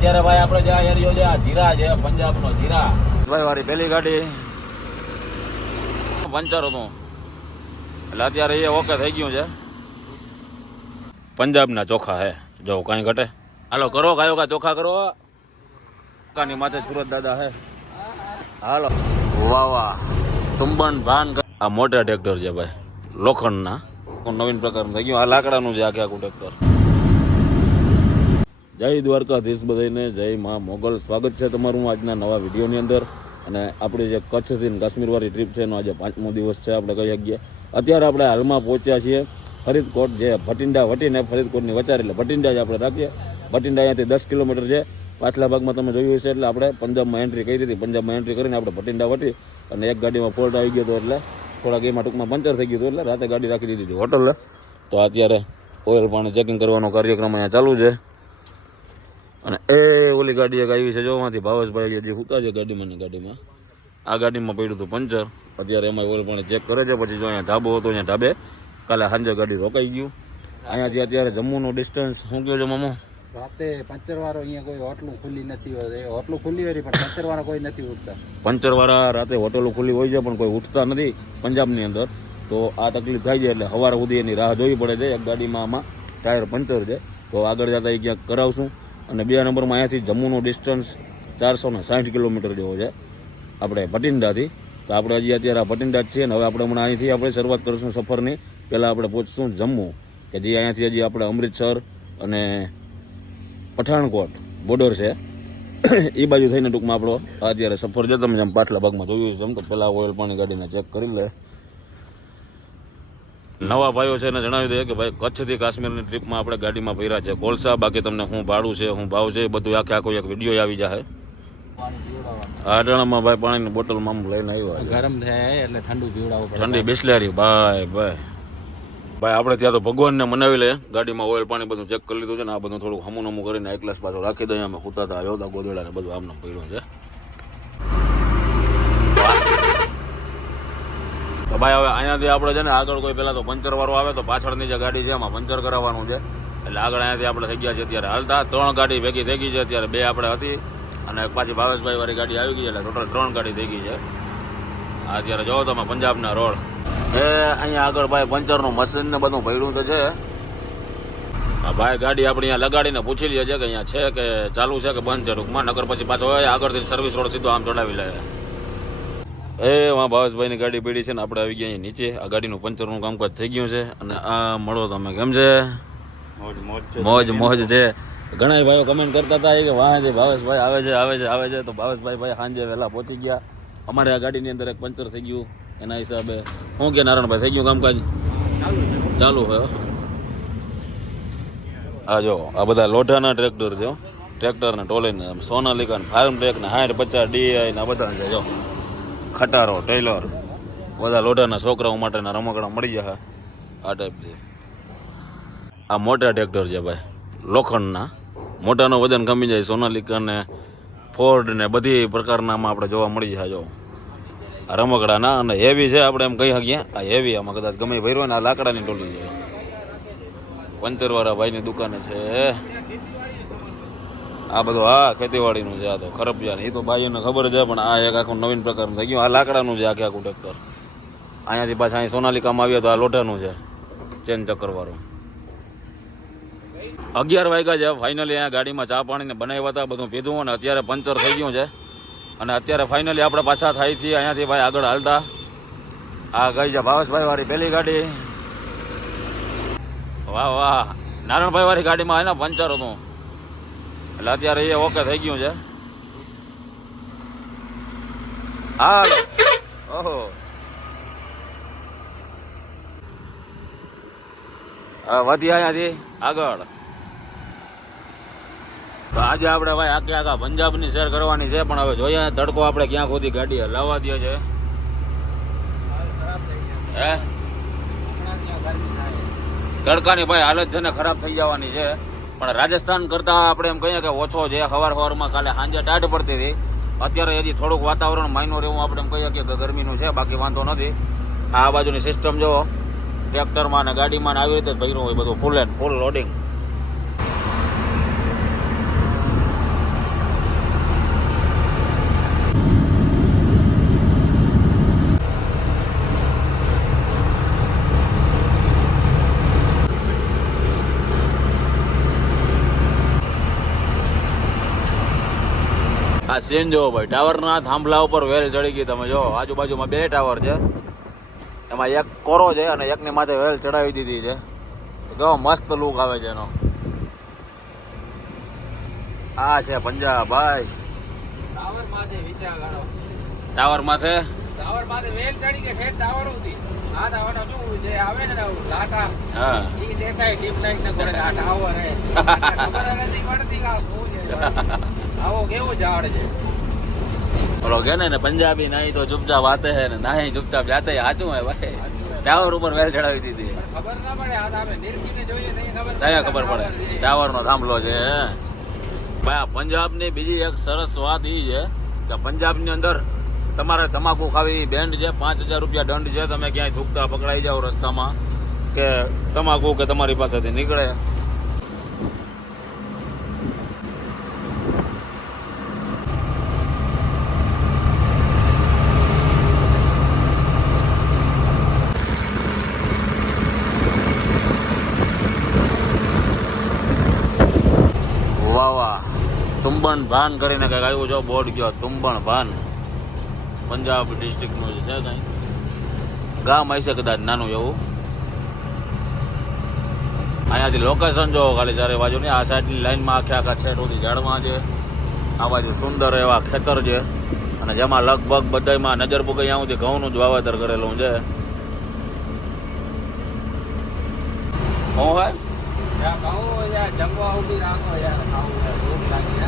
અત્યારે ભાઈ આપણે જે એરિયો છે આ જીરા છે, પંજાબનો જીરા ભાઈ વાળી પેલી ગાડી પંચર હતું એટલે અત્યારે એ ઓકે થઈ ગયું છે. પંજાબના ચોખા હે, જો કઈ ઘટે હાલો કરો કાયો કા ચોખા કરો. કાની માથે સુરત દાદા હે. હાલો વાહ વાહ તુંબન ભાન. આ મોટા ટ્રેક્ટર છે ભાઈ લોખંડના, નવીન પ્રકારનું થઈ ગયું. આ લાકડાનું છે આખે આખું ટ્રેક્ટર. જય દ્વારકાધીશ બધાને, જય મા મોગલ. સ્વાગત છે તમારું આજના નવા વિડીયોની અંદર. અને આપણી જે કચ્છથી કાશ્મીરવાળી ટ્રીપ છે એનો આજે 5મો દિવસ છે. આપણે કહી શકીએ અત્યારે આપણે હાલમાં પહોંચ્યા છીએ ફરીદકોટ, જે ભટિંડા વટીને ફરીદકોટની વચાર, એટલે ભટિંડા જ આપણે રાખીએ. ભટિંડા અહીંયાથી 10 કિલોમીટર છે. પાછલા ભાગમાં તમે જોયું હશે એટલે આપણે પંજાબમાં એન્ટ્રી કરી હતી. પંજાબમાં એન્ટ્રી કરીને આપણે ભટિંડા વટી અને એક ગાડીમાં ફોલ્ટ આવી ગયો હતો, એટલે થોડાક એમાં ટૂંકમાં પંચર થઈ ગયું હતું, એટલે રાતે ગાડી રાખી દીધી હતી હોટલે. તો અત્યારે ઓઇલ પાણી ચેકિંગ કરવાનો કાર્યક્રમ અહીંયા ચાલુ છે. અને એ ઓલી ગાડી એક આવી છે, જોમાંથી ભાવેશભાઈ હજી સૂતા છે ગાડીમાં. આ ગાડીમાં પડ્યું હતું પંચર. અત્યારે એમાં ઓઇલ પાણી ચેક કરે છે. પછી જો અહીંયા ઢાબો હતો, અહીંયા ઢાબે કાલે સાંજે ગાડી રોકાઈ ગયું. અહીંયાથી અત્યારે જમ્મુનું ડિસ્ટન્સ શું કહો છો મામો? રાતે પંચરવાળો અહીંયા કોઈ હોટલું ખુલ્લી નથી હોય. હોટલું ખુલ્લી હોય પણ પંચરવાળા કોઈ નથી ઉઠતા. પંચરવાળા રાતે હોટલો ખુલ્લી હોય છે પણ કોઈ ઉઠતા નથી પંજાબની અંદર. તો આ તકલીફ થાય છે, એટલે સવાર સુધી એની રાહ જોવી પડે છે. એક ગાડીમાં આમાં ટાયર પંચર છે, તો આગળ જતા એ ક્યાંક કરાવશું. અને 2 નંબરમાં અહીંયાથી જમ્મુનું ડિસ્ટન્સ 460 કિલોમીટર જેવો છે આપણે ભટિંડાથી. તો આપણે હજી અત્યારે આ ભટિંડા જ છીએ ને. હવે આપણે હમણાં અહીંથી આપણે શરૂઆત કરીશું સફરની. પહેલાં આપણે પહોંચશું જમ્મુ, કે જે અહીંયાથી હજી આપણે અમૃતસર અને પઠાણકોટ બોર્ડર છે એ બાજુ થઈને ટૂંકમાં આપણો અત્યારે સફર છે. તમે જેમ પાછલા ભાગમાં જોયું છે એમ, તો પહેલાં ઓઇલ પાણી ગાડીને ચેક કરી લે. નવા ભાઈઓ છે એને જણાવી દઈએ કે ભાઈ કચ્છથી કાશ્મીરની ટ્રીપમાં આપણે ગાડીમાં ભર્યા છે કોલસા. બાકી તમને શું ભાડું છે, શું ભાવ છે, એ બધું આખે આખો એક વિડીયો આવી જાય. આ ટાણામાં ભાઈ પાણીની બોટલમાં લઈને આવ્યા, ગરમ થાય એટલે ઠંડુ પીવડાવવું પડે. ઠંડી બિસ્લેરી ભાઈ આપણે ત્યાં તો ભગવાનને મનાવી લે. ગાડીમાં ઓઇલ પાણી બધું ચેક કરી લીધું છે ને. આ બધું થોડુંક હમું કરીને એક ગ્લાસ પાછો રાખી દઈએ. અમે સૂતા હતા, આવ્યો હતા ગોદડા ને બધું આમને પડ્યું છે. તો ભાઈ હવે અહીંયાથી આપણે છે ને આગળ કોઈ પહેલાં તો પંચર વાળો આવે તો પાછળની જે ગાડી છે એમાં પંચર કરાવવાનું છે. એટલે આગળ અહીંયાથી આપણે થઈ ગયા છે અત્યારે હાલતા. 3 ગાડી ભેગી થઈ ગઈ છે અત્યારે. 2 આપણે હતી અને પાછી ભાવેશભાઈ વાળી ગાડી આવી ગઈ, એટલે ટોટલ 3 ગાડી થઈ ગઈ છે. અત્યારે જોવો તમે પંજાબના રોડ. અહીંયા આગળ ભાઈ પંચરનું મશીન ને બધું પડ્યું તો છે. ભાઈ ગાડી આપણે અહીંયા લગાડીને પૂછી લે છે કે અહીંયા છે કે ચાલુ છે કે બંધ છે ટૂંકમાં. નગર પછી પાછો આગળથી સર્વિસ રોડ સીધો આમ ચડાવી લે. વાં ભાવેશભાઈની ગાડી પડી છે ને આપણે આવી ગયા નીચે. આ ગાડીનું પંચરનું કામકાજ થઈ ગયું છે. અને આ મળો તમે, કેમ છે? મોજ છે. ઘણા ભાઈઓ કમેન્ટ કરતા હતા કે વાહ જે ભાવેશભાઈ આવે છે. તો ભાવેશભાઈ સાંજે વહેલા પહોંચી ગયા. અમારે આ ગાડીની અંદર એક પંચર થઈ ગયું, એના હિસાબે શું કે નારાયણભાઈ થઈ ગયું કામકાજ ચાલુ હોય. આ જો આ બધા લોઢાના ટ્રેક્ટર છે. ટ્રેક્ટરને ટોલીને સોનાલિકા ને ફાર્મ ટ્રેક ને 60-50 DI ને બધા છે. જો ખટારો ટેલર બધા લોઢાના છોકરાઓ માટેના રમકડા મળી જાય આ ટાઈપ છે. આ મોટા ટ્રેક્ટર છે ભાઈ લોખંડના. મોટાનો વજન કમી જાય. સોનાલિકા ને ફોર્ડ ને બધી પ્રકારનામાં આપણે જોવા મળી જાય. જો આ રમકડાના અને હેવી છે, આપણે એમ કહી શકીએ આ હેવી. આમાં કદાચ ગમે ભર્યો ને આ લાકડાની ટોલી છે. પંચરવાળા ભાઈની દુકાને છે આ બધું. હા ખેતીવાડીનું છે આ તો ખરપિયા. એ તો ભાઈઓને ખબર છે, પણ આ એક આખું નવીન પ્રકારનું થઈ ગયું. આ લાકડાનું છે આખે આખું ટ્રેક્ટર. અહીંયાથી પાછા અહીં સોનાલિકામાં આવ્યા તો આ લોઢાનું છે ચેન ચક્કરવાળું. 11 વાગ્યા છે ફાઇનલી. અહીંયા ગાડીમાં ચા પાણીને બનાવ્યા હતા, બધું પીધું અને અત્યારે પંચર થઈ ગયું છે. અને અત્યારે ફાઇનલી આપણે પાછા થાય છીએ અહીંયાથી ભાઈ આગળ હાલતા. આ ગઈ છે ભાવેશભાઈ વાળી પહેલી ગાડી. વાહ નારાયણભાઈ વાળી ગાડીમાં એના પંચર હતું, એટલે અત્યારે એ ઓકે થઈ ગયું છે. હાલ ઓહો વધી અહીંયાથી આગળ. તો આજે આપણે ભાઈ આખા પંજાબની શેર કરવાની છે. પણ હવે જોઈએ તડકો આપણે ક્યાં સુધી ગાડી લાવવા દે છે. હે તડકાની ભાઈ હાલત છે ને ખરાબ થઈ જવાની છે. પણ રાજસ્થાન કરતાં આપણે એમ કહીએ કે ઓછો છે. સવારમાં કાલે સાંજે ટાઢ પડતી હતી. અત્યારે હજી થોડુંક વાતાવરણ માઇનોર એવું આપણે એમ કહીએ કે ગરમીનું છે, બાકી વાંધો નથી. આ બાજુની સિસ્ટમ જો ટ્રેક્ટરમાં ને ગાડીમાં આવી રીતે ભર્યું હોય બધું ફૂલ લોડિંગ. આ સીન જોવો ભાઈ, ટાવરના થાંભલા ઉપર વેલ ચડી ગઈ. તમે જો આજુબાજુમાં 2 ટાવર છે, એમાં એક કોરો છે અને એકની માથે વેલ ચડાવી દીધી છે. કેવો મસ્ત લુક આવે છે એનો. આ છે પંજાબ ભાઈ. ટાવર માથે વિચાર કરો, ટાવર માથે વેલ ચડી કે ફેર ટાવર ઉતી આ ટાવર શું જે આવે ને લાટા હા ઈ દેખાય ડીપ લાઈટ ને કરે આ ટાવર હે ખબર નથી પડતી કે આ શું છે. આવો કેવો ઝાડ છે. ઓલો કે ને પંજાબી નહીં તો ચૂપચાપ આતે હે ને નહીં ચૂપચાપ જાતે. સાચું હે ભાઈ. ટાવર ઉપર વેલ ચડાવી દીધી. ખબર ના પડે આ આપણે નિરખીને જોઈએ નહીં ખબર ત્યાં ખબર પડે ટાવરનો થાંભલો છે. ભાઈ આ પંજાબની બીજી એક સરસ વાત એ છે કે પંજાબની અંદર તમારે તમાકુ ખાવી બેન્ડ છે, 5000 રૂપિયા દંડ છે. તમે ક્યાંય થૂકતા પકડાઈ જાઓ રસ્તામાં કે તમાકુ કે તમારી પાસેથી નીકળે. વાહ વાહ, તુંબણ ભાન કરીને કઈક આવ્યું જો બોર્ડ ગયો, તુંબણ ભાન પંજાબ ડિસ્ટ્રિક્ટનું છે કઈ ગામ હશે કદાચ નાનું એવું. અહીંયાથી લોકેશન જોવો ખાલી ચારે બાજુ ને. આ સાઈડની લાઈનમાં આખા છેટ સુધી ઝાડવા છે, આ બાજુ સુંદર એવા ખેતર છે અને જેમાં લગભગ બધામાં નજર પૂગે ત્યાં સુધી ઘઉંનું જ વાવેતર કરેલું છે. હું હોય જમવા ઉભી રાખો યાર, ખાવું ભૂખ લાગી.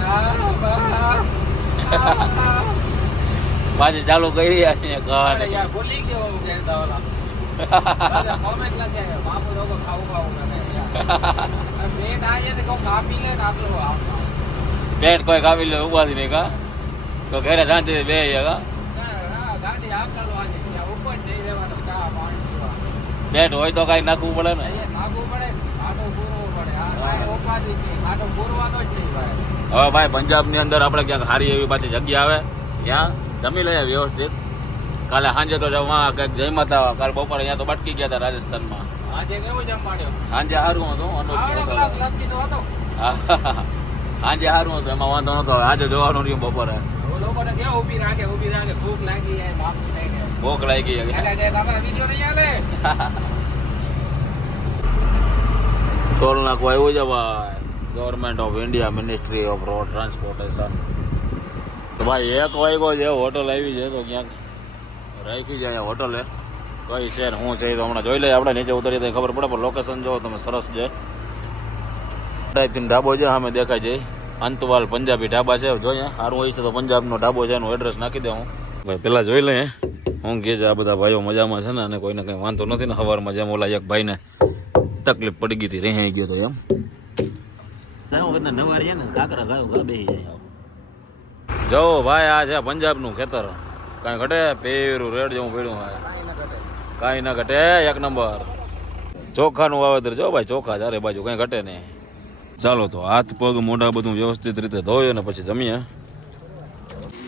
પાછી ચાલુ કરી ખાવાને. યાર ભૂલી ગયો હું કહેતા ઓલા કોમેન્ટ લખે બાપુ લોકો ખાવું ખાવું કરે યાર. પેટ આયે ને કો કાપી લે ને આટલો પેટ કોઈ કાપી લે ઉભાથી નહીં કા તો ઘરે શાંતિ બે કા ગાડી આકલવાની ત્યાં ઉપર જઈ રહેવાનું ચા પાણી પીવા. પેટ હોય તો કઈ નાખવું પડે ને. નાખવું પડે, આટો પૂરવો પડે. આ કાંઈ ઓપાથી આટો પૂરવાનો જ નહીં ભાઈ. હવે ભાઈ પંજાબની અંદર આપણે ક્યાંક સારી એવી પાછી જગ્યા આવે ત્યાં જમી લઈએ વ્યવસ્થિત. કાલે સાંજે તો જવા કંઈક જઈ માતા, કાલે બપોરે અહીંયા તો બટકી ગયા હતા રાજસ્થાનમાં. આજે કેવું જમવાડ્યો? સાંજે સારું હતું, આવડો ગ્લાસ લસ્સીનો હતો. સાંજે સારું હતું, એમાં વાંધો નતો. આજે જોવાનું રહ્યું બપોરે. લોકોને કેવું ઊભી રાખે ભૂખ લાગી જાય બાપુ લઈને. ભૂખ લાગી ગઈ. તમારા વિડીયો નહીં આલે. ટોલ નાખવા આવ્યું છે ભાઈ, government of India, ministry off road transportation. તો ભાઈ 1 વાગ્યો છે, હોટલ આવી છે તો ક્યાંક રાખી જાય હોટલે. કઈ છે ને શું છે એ તો હમણાં જોઈ લઈએ. આપણે નીચે ઉતરીએ તો ખબર પડે, પણ લોકેશન જો તમે સરસ છે. ઢાબો છે સામે દેખાય છે, અંતવાલ પંજાબી ઢાબા છે. જોઈએ સારું હોય છે તો પંજાબનો ઢાબો છે, એનું એડ્રેસ નાખી દે હું. ભાઈ પેલા જોઈ લઈએ હું કે છે આ બધા ભાઈઓ મજામાં છે ને, અને કોઈને કંઈ વાંધો નથી ને. સવારમાં જેમ ઓલા એક ભાઈને તકલીફ પડી ગઈ હતી, રહી ગયો તો એમ નવારીએ ને કાકરા ગાયો બેસી જાય. જો ભાઈ આ છે પંજાબનું ખેતર, કાંઈ ઘટે પેરું રેડ જેવું પડ્યું હોય, કાંઈ ના ઘટે. 1 નંબર ચોખાનું વાવેતર. જો ભાઈ ચોખા ચારે બાજુ, કાંઈ ઘટે નહીં. ચાલો તો હાથ પગ મોઢા બધું વ્યવસ્થિત રીતે ધોઈએ અને પછી જમીએ.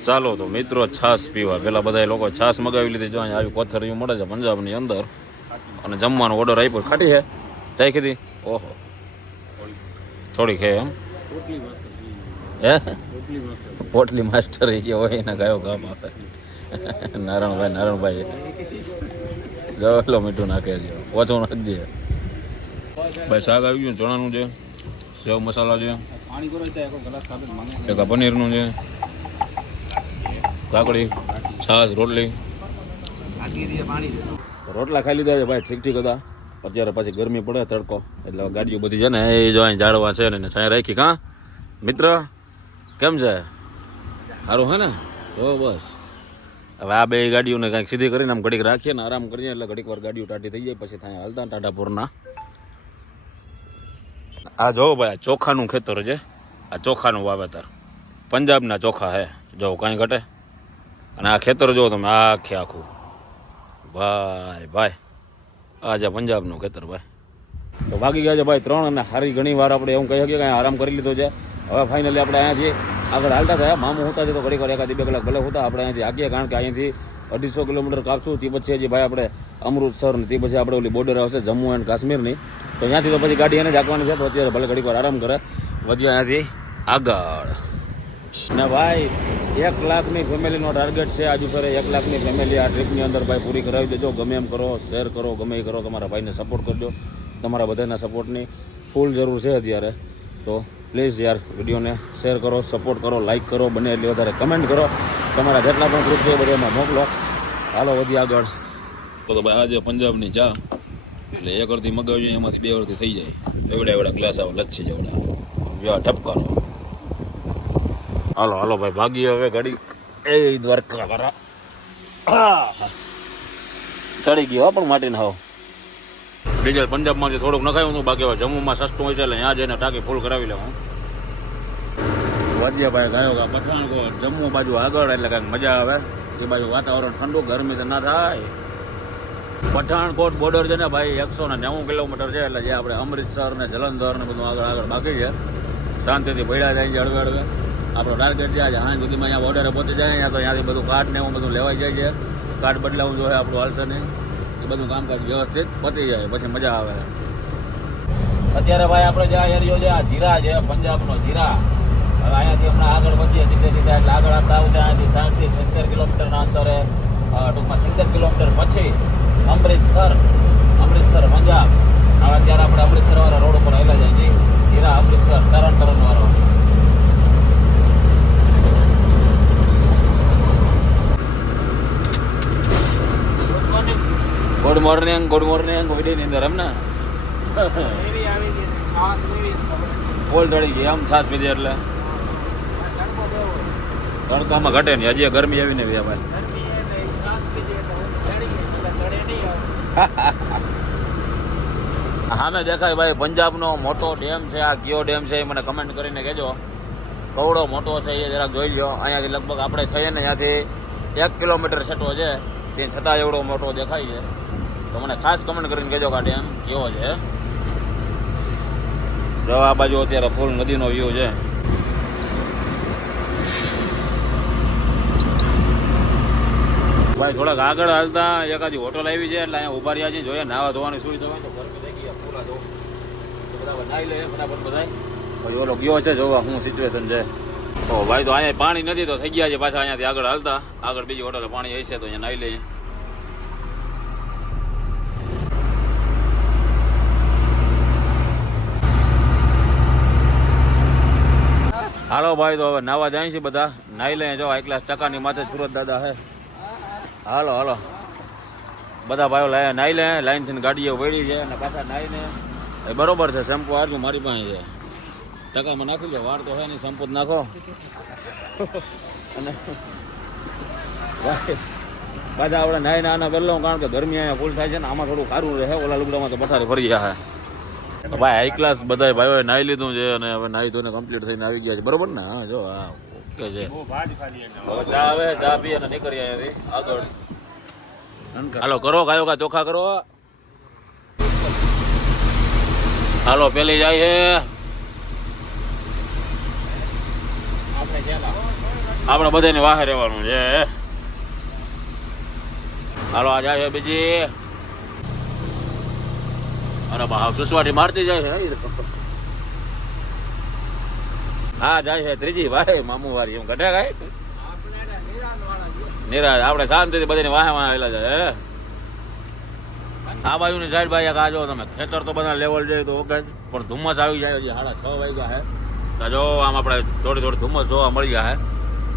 ચાલો તો મિત્રો છાશ પીવા. પેલા બધા લોકો છાશ મગાવી લીધી. જો અહીંયા આવી કોથરીઓ મળે છે પંજાબની અંદર, અને જમવાનો ઓર્ડર આપ્યો. ખાટી છે ચાય કીધી? ઓહો થોડી ખે એમ હે પોટલી માસ્ટર એ હોય ને ગાયો ગામ આપે. નારણભાઈ જો એટલો મીઠું નાખે છે, ઓછું નાખી દે. ભાઈ શાક આવી ગયું, ચણાનું છે, સેવ મસાલા છે, એક પનીરનું છે, કાકડી, છાશ, રોટલી. રોટલા ખાઈ લીધા છે ભાઈ, ઠીક ઠીક હતા. અત્યારે પછી ગરમી પડે, તડકો એટલે ગાડીઓ બધી છે ને એ જો અહીં ઝાડવા છે ને છાંય રાખી. કાં મિત્ર કેમ છે? સારું હે ને? તો બસ હવે આ બે ગાડીઓને કાંઈક સીધી કરીને આમ ઘડીક રાખીએ ને આરામ કરીએ એટલે ઘડીક વાર ગાડીઓ ટાટી થઈ જાય, પછી થાય હાલતા ટાટાપુરના. આ જો ભાઈ ચોખાનું ખેતર છે, આ ચોખાનું વાવેતર પંજાબના ચોખા હે. જો કાંઈ ઘટે. અને આ ખેતર જો તમે આખે આખું ભાઈ ભાઈ આ છે પંજાબનું ખેતર ભાઈ. તો ભાગી ગયા છે ભાઈ 3, અને સારી ઘણી વાર આપણે એવું કહી શકીએ કે આરામ કરી લીધો છે. હવે ફાઇનલી આપણે અહીંયા છીએ આગળ હાલતા થયા. મામું હોતા છે તો ઘડીક વાર 1-2 કલાક ભલે હોતા આપણે અહીંયાથી આગીએ, કારણ કે અહીંયાથી 250 કિલોમીટર કાપશું. તે પછી હજી ભાઈ આપણે અમૃતસર ને તે પછી આપણે ઓલી બોર્ડર આવશે જમ્મુ એન્ડ કાશ્મીરની, તો ત્યાંથી તો પછી ગાડી એને જ હાંકવાની છે. તો અત્યારે ભલે ઘડીક વાર આરામ કરે, વધ્યા અહીંયાથી આગળ. ને ભાઈ 1 લાખની ફેમિલીનો ટાર્ગેટ છે. આજુ ફેરે 1 લાખની ફેમિલી આ ટ્રીપની અંદર ભાઈ પૂરી કરાવી દેજો. ગમે એમ કરો, શેર કરો, ગમે એ કરો, તમારા ભાઈને સપોર્ટ કરજો. તમારા બધાના સપોર્ટની ફૂલ જરૂર છે અત્યારે. તો પ્લીઝ યાર વિડીયોને શેર કરો, સપોર્ટ કરો, લાઇક કરો, બને એટલી વધારે કમેન્ટ કરો. તમારા જેટલા પણ ગ્રુપ છે બધામાં મોકલો. હાલો વધી આગળ. તો ભાઈ આજે પંજાબની ચા એટલે 1 અડધી મગાવજો, એમાંથી 2 અડધી થઈ જાય. એવડા ગ્લાસ આવે લચ્છી જેવડા ઠપકારો. હાલો હાલો ભાઈ ભાગીએ હવે ગાડી. એ દ્વારકા વાળા ચડી ગયો પણ માટીને હાવ. ડીઝલ પંજાબમાંથી થોડુંક નખાયું હતું, બાકી હવે જમ્મુમાં સસ્તું હોય છે એટલે ત્યાં જઈને ટાંકી ફૂલ કરાવી લેવું. વાજિયાભાઈ ગયો કે પઠાણકોટ જમ્મુ બાજુ આગળ એટલે કાંઈક મજા આવે. એ બાજુ વાતાવરણ ઠંડુ, ગરમી તો ના થાય. પઠાણકોટ બોર્ડર છે ને ભાઈ 190 કિલોમીટર છે, એટલે જે આપણે અમૃતસર ને જલંધર ને બધું આગળ આગળ બાકી છે. શાંતિથી ભેળા જાય છે હળવે હળવે. આપણો ટાર્ગેટ છે આજે સાંજ સુધીમાં અહીંયા બોર્ડરે પહોંચી જાય. અહીંયા તો ત્યાંથી બધું કાર્ડ ને એવું બધું લેવાઈ જાય છે. કાર્ડ બદલાવું જોઈએ, આપણું હાલશે નહીં. એ બધું કામકાજ વ્યવસ્થિત પતી જાય પછી મજા આવે. અત્યારે ભાઈ આપણે જે એરિયો છે આ જીરા છે, પંજાબનો જીરા. હવે અહીંયાથી હમણાં આગળ વધીએ સીધે સીધા એટલે આગળ આપતા આવશે અહીંયાથી 60 થી 70 કિલોમીટરના અંતરે, ટૂંકમાં 70 કિલોમીટર પછી અમૃતસર પંજાબ. હવે અત્યારે આપણે અમૃતસર વાળા રોડ ઉપર આવેલા જાય છે. જીરા અમૃતસર તરણ વાળો. ગુડ મોર્નિંગ વિડીયોની અંદર એમ ને ફૂલ ચડી ગઈ આમ છાસ પીધી એટલે તડકામાં ઘટે નહીં. હજી ગરમી આવી ને ભાઈ. સામે દેખાય ભાઈ પંજાબનો મોટો ડેમ છે. આ કયો ડેમ છે એ મને કમેન્ટ કરીને કહેજો. કવડો મોટો છે એ જરાક જોઈ લો. અહીંયાથી લગભગ આપણે થઈએ ને ત્યાંથી 1 કિલોમીટર છેટો છે, તે છતાં એવડો મોટો દેખાય છે. તો મને ખાસ કમેન્ટ કરીને કહેજો કે આ ડેમ કેવો છે. જો આ બાજુ અત્યારે ફૂલ નદીનો વ્યૂ છે. ભાઈ થોડાક આગળ હાલતા એકાદી હોટલ આવી છે એટલે અહીંયા ઉભા રહ્યા છે. જોઈએ નાવા ધોવાની સુવિધા હોય તો ગરમી થઈ ગઈ પૂરા ધો તો બધા નાહી લઈએ ફટાફટ બધા. પછી ઓલો ગયો છે જોવા શું સિચ્યુએશન છે. ઓ ભાઈ તો અહીંયા પાણી નથી તો થઈ ગયા છે પાછા અહીંયાથી આગળ હાલતા. આગળ બીજી હોટલે પાણી હશે તો અહીંયા નાહી લઈએ. હાલો ભાઈ તો હવે નાવા જાય છે બધા. નાહી લઈએ. જો 1 લાખ ટકાની માથે સુરત દાદા હે. હાલો હાલો બધા ભાઈઓ નાહી લે. લાઈનથી ગાડીઓ વળી છે અને પાછા નાહીને બરોબર છે. શેમ્પુ આટલું મારી પાસે છે, ટકામાં નાખી લો. વાર તો હોય નહીં, શેમ્પુ જ નાખો. અને પાછા આપણે નાહીને આના પહેલો, કારણ કે ગરમી અહીંયા ફૂલ થાય છે ને આમાં થોડું સારું રહે. ઓલા લુગડામાં તો પથારી ફરી ગયા છે. ભાઈ હાઈ ક્લાસ બધા ભાઈઓએ નાહી લીધું છે અને હવે નાહી ધોઈને કમ્પ્લીટ થઈને આવી ગયા છે. બરોબર ને? હા જો હા ઓકે છે. હવે ચા આવે, ચા પી અને નીકળી અહીંયાથી આગળ. હાલો કરો ગાયો કા ચોખા કરો. હાલો પેલી જાય છે આપણે બધાને વાહે રહેવાનું છે. હાલો આ જાય છે બીજી. અરે બા સુસવાટી મારતી જાય છે. હા જાય છે ત્રીજી ભાઈ મામુ વારી એમ ઘટે ગાય નિરાજ. આપણે શાંતિથી બધાને વાહે વાહે આવેલા જાય. આ બાજુની સાઈડ ભાઈ આ જો તમે ખેતર તો બધા લેવલ જાય તો ઓકે, પણ ધુમ્મસ આવી જાય. હજી 6:30 વાગ્યા હે તો જો આમ આપણે થોડી ધુમ્મસ જોવા મળી ગયા હે.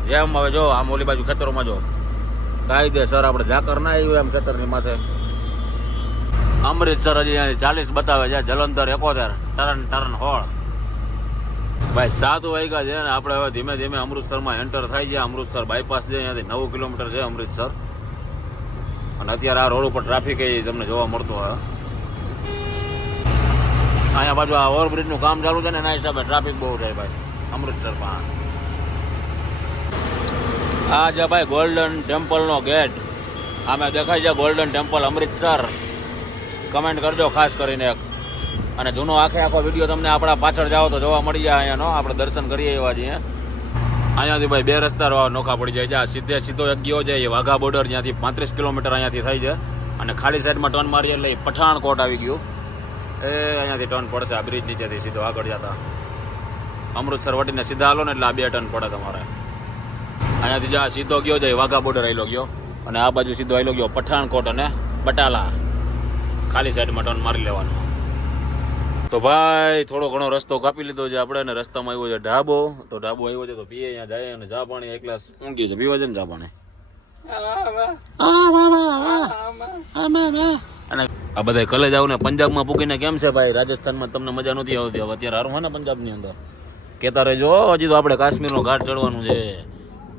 જેમ હવે જો આમ ઓલી બાજુ ખેતરોમાં જો કાયદેસર આપણે ઝાકર ના આવ્યું એમ ખેતરની માથે. અમૃતસર હજી 40 બતાવે છે, જલંધર 71, ટરન હોળ. ભાઈ 7 વાગ્યા છે ને આપણે હવે ધીમે ધીમે અમૃતસરમાં એન્ટર થાય છે. અમૃતસર બાયપાસ છે, અહીંયાથી 9 કિલોમીટર છે અમૃતસર. અને અત્યારે આ રોડ ઉપર ટ્રાફિક એ તમને જોવા મળતો હોય. અહીંયા બાજુ આ ઓવરબ્રિજનું કામ ચાલુ છે ને એના હિસાબે ટ્રાફિક બહુ થાય ભાઈ અમૃતસરમાં. આ છે ભાઈ ગોલ્ડન ટેમ્પલનો ગેટ. આમે દેખાય છે ગોલ્ડન ટેમ્પલ અમૃતસર. કમેન્ટ કરજો ખાસ કરીને. અને જૂનો આખો વિડીયો તમને આપણા પાછળ જાઓ તો જોવા મળી જાય. અહીંયાનો આપણે દર્શન કરીએ એવા છીએ. અહીંયાથી ભાઈ 2 રસ્તા નોખા પડી જાય છે. આ સીધો એક ગયો છે એ વાઘા બોર્ડર, જ્યાંથી 35 કિલોમીટર અહીંયાથી થાય છે. અને ખાલી સાઈડમાં ટર્ન મારીએ એટલે પઠાણકોટ આવી ગયું. એ અહીંયાથી ટર્ન પડશે આ બ્રિજ નીચેથી સીધો આગળ જતા. અમૃતસર વટીને સીધા હાલો ને એટલે આ 2 ટર્ન પડે તમારે. અહીંયાથી જ્યાં સીધો ગયો જાય વાઘા બોર્ડર આવેલો ગયો અને આ બાજુ સીધો આવેલો ગયો પઠાણકોટ અને બટાલા. ખાલી સાઈડમાં ટર્ન મારી લેવાનો. તો ભાઈ થોડો ઘણો રસ્તો કાપી લીધો છે આપણે અને રસ્તામાં આવ્યો છે ઢાબો. તો ઢાબો આવ્યો છે તો પીએ અહીંયા જાય અને ચા પાણી એક ગ્લાસ ઊંઘી છે પીવા છે ને ચા પાણી. અને આ બધા કલે જાવ ને પંજાબમાં પૂકીને કેમ છે ભાઈ? રાજસ્થાનમાં તમને મજા નથી આવતી. હવે અત્યારે હારું હોય ને પંજાબની અંદર કેતા રહેજો. હજી તો આપણે કાશ્મીરનો ઘાટ ચડવાનું છે.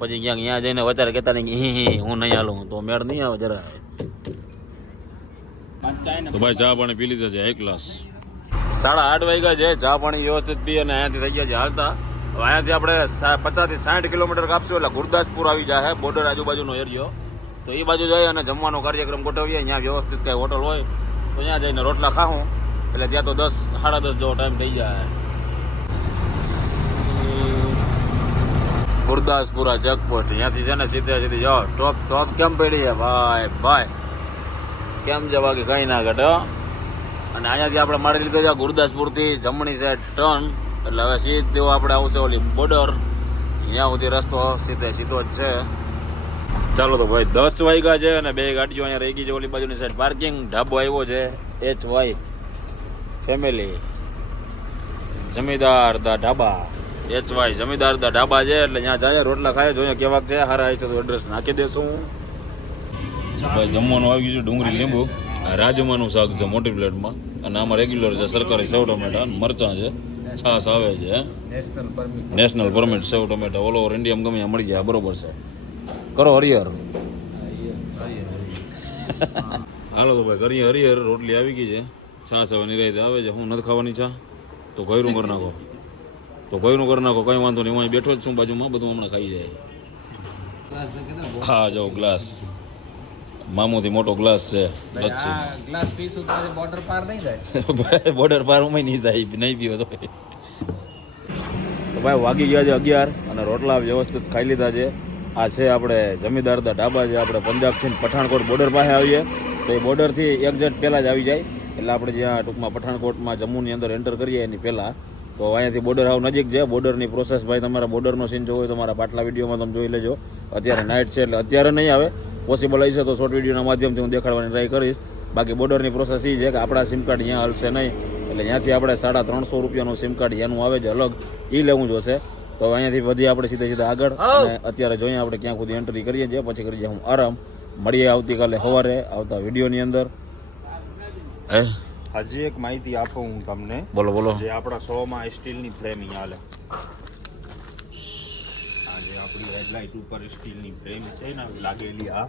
પછી ક્યાંક ત્યાં જઈને વધારે કહેતા નહીં હી હું નહીં હાલું તો મેળ નહીં આવે જરા. તો ભાઈ ચા પાણી પી લીધા છે એક ગ્લાસ. 8:30 વાગ્યા છે. ચા પાણી વ્યવસ્થિત પી અને અહીંયાથી થઈ ગયા છે હાલતા. હવે અહીંયાથી આપણે 50 થી 60 કિલોમીટર કાપશું એટલે ગુરદાસપુર આવી જાય બોર્ડર આજુબાજુનો એરિયો. તો એ બાજુ જઈ અને જમવાનો કાર્યક્રમ ગોઠવીએ. અહીંયા વ્યવસ્થિત કઈ હોટલ હોય તો ત્યાં જઈને રોટલા ખાવું એટલે ત્યાં તો 10 સાડા 10 જેવો ટાઈમ થઈ જાય. ગુરદાસપુરા ચેકપોસ્ટ ત્યાંથી છે ને સીધી જાઓ. ટોપ કેમ પડી છે ભાઈ કેમ છે બાકી કઈ ના ઘટે. અને અહીંયાથી આપણે મારી લીધો છે ગુરદાસપુરથી જમણી સાઈડ ટર્ન એટલે હવે સીધો આપણે આવશે ઓલી બોર્ડર. ત્યાં સુધી રસ્તો સીધો જ છે. ચાલો તો ભાઈ 10 વાગ્યા છે અને 2 ગાડીઓ અહીંયા રહી ગઈ છે ઓલી બાજુની સાઈડ પાર્કિંગ. ઢાબો આવ્યો છે HY ફેમિલી જમીદાર દા ઢાબા. HY જમીદાર દા ઢાબા છે એટલે ત્યાં જાય રોટલા ખાય જોઈએ કેવાક છે હારા છે તો એડ્રેસ નાખી દેશું. ભાઈ જમવાનું આવી ગયું છે ડુંગળી લીંબુ રાજમાનું શાક છે મોટી પ્લેટમાં અને આમાં રેગ્યુલર છે સરકારી સેવ ટમેટા મરચાં છે છાશ આવે છે નેશનલ પરમિટ સેવ ટમેટા ઓલ ઓવર ઇન્ડિયામાં ગમે ત્યાં મળી જાય બરોબર છે. કરો હરિહર. હાલો તો ભાઈ કરીએ હરિહર. રોટલી આવી ગઈ છે છાશ હવે નિરાયતે આવે છે. હું નથી ખાવાની છા તો ઘયરું કરી નાખો કઈ વાંધો નહીં. હું અહીં બેઠો જ છું બાજુમાં બધું હમણાં ખાઈ જાય. હા જાઓ ગ્લાસ મામુથી મોટો ગ્લાસ છે ગ્લાસ પીશું તો બોર્ડર પાર નહીં જાય. બોર્ડર પાર ઉમે નહીં થાય નહીં પીવો તો ભાઈ વાગી ગયા છે 11 અને રોટલા વ્યવસ્થિત ખાઈ લીધા છે. આ છે આપણે જમીદાર દા ઢાબા છે. આપણે પંજાબથી પઠાણકોટ બોર્ડર પાસે આવીએ તો એ બોર્ડરથી એક્ઝેક્ટ પહેલાં જ આવી જાય એટલે આપણે જ્યાં ટૂંકમાં પઠાણકોટમાં જમ્મુની અંદર એન્ટર કરીએ એની પહેલાં તો અહીંયાથી બોર્ડર હાવ નજીક છે. બોર્ડરની પ્રોસેસ ભાઈ તમારા બોર્ડરનો સીન જોવો હોય તો મારા પાછલા વિડીયોમાં તમે જોઈ લેજો. અત્યારે નાઇટ છે એટલે અત્યારે નહીં આવે. પોસિબલ હશે તો શોર્ટ વિડીયોના માધ્યમથી હું દેખાડવાની ટ્રાય કરીશ. બાકી બોર્ડરની પ્રોસેસ એ છે કે આપણા સિમ કાર્ડ અહીંયા હલશે નહીં એટલે ત્યાંથી આપણે 350 રૂપિયાનું સિમ કાર્ડ એનું આવે છે અલગ એ લેવું જોશે. તો અહીંયાથી વધી આપણે સીધા આગળ અને અત્યારે જોઈએ આપણે ક્યાં સુધી એન્ટ્રી કરીએ છીએ પછી કરીએ હું આરામ. મળીએ આવતીકાલે સવારે આવતા વિડીયોની અંદર. હજી એક માહિતી આપું હું તમને. બોલો. જે આપણા શોમાં સ્ટીલની ફ્રેમ અહીંયા હાલે. આજે આપણી હેડલાઇટ ઉપર સ્ટીલની ફ્રેમ છે ને લાગેલી આ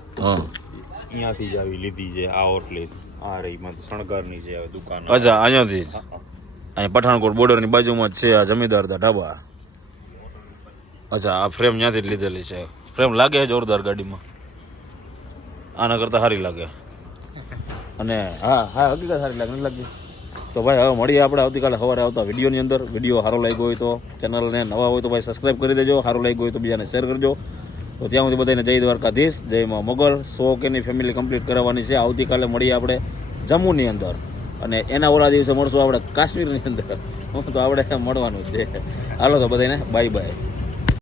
અહીંયાથી જ આવી લીધી છે. આ ઓટલી આ રહી માં શણગારની છે દુકાન. અચ્છા અહીંયાથી અહીં પઠાણકોટ બોર્ડરની બાજુમાં જ છે આ જમીદાર દા ઢાબા. અચ્છા આ ફ્રેમ ત્યાંથી જ લીધેલી છે. ફ્રેમ લાગે જોરદાર ગાડીમાં આના કરતાં સારી લાગે. અને હા હકીકત સારી લાગે નથી લાગતી. તો ભાઈ હવે મળીએ આપણે આવતીકાલે સવારે આવતા વિડીયોની અંદર. વિડીયો સારો લાગ્યો હોય તો ચેનલને નવા હોય તો ભાઈ સબસ્ક્રાઈબ કરી દેજો. સારો લાગ્યો હોય તો બીજાને શેર કરજો. તો ત્યાં સુધી બધાને જય દ્વારકાધીશ, જય માં મોગલ. 100Kની ફેમિલી કમ્પ્લીટ કરાવવાની છે. આવતીકાલે મળીએ આપણે જમ્મુની અંદર અને એના ઓલા દિવસે મળશું આપણે કાશ્મીરની અંદર. તો આપણે મળવાનું જ છે. હાલો તો બધાને બાય બાય.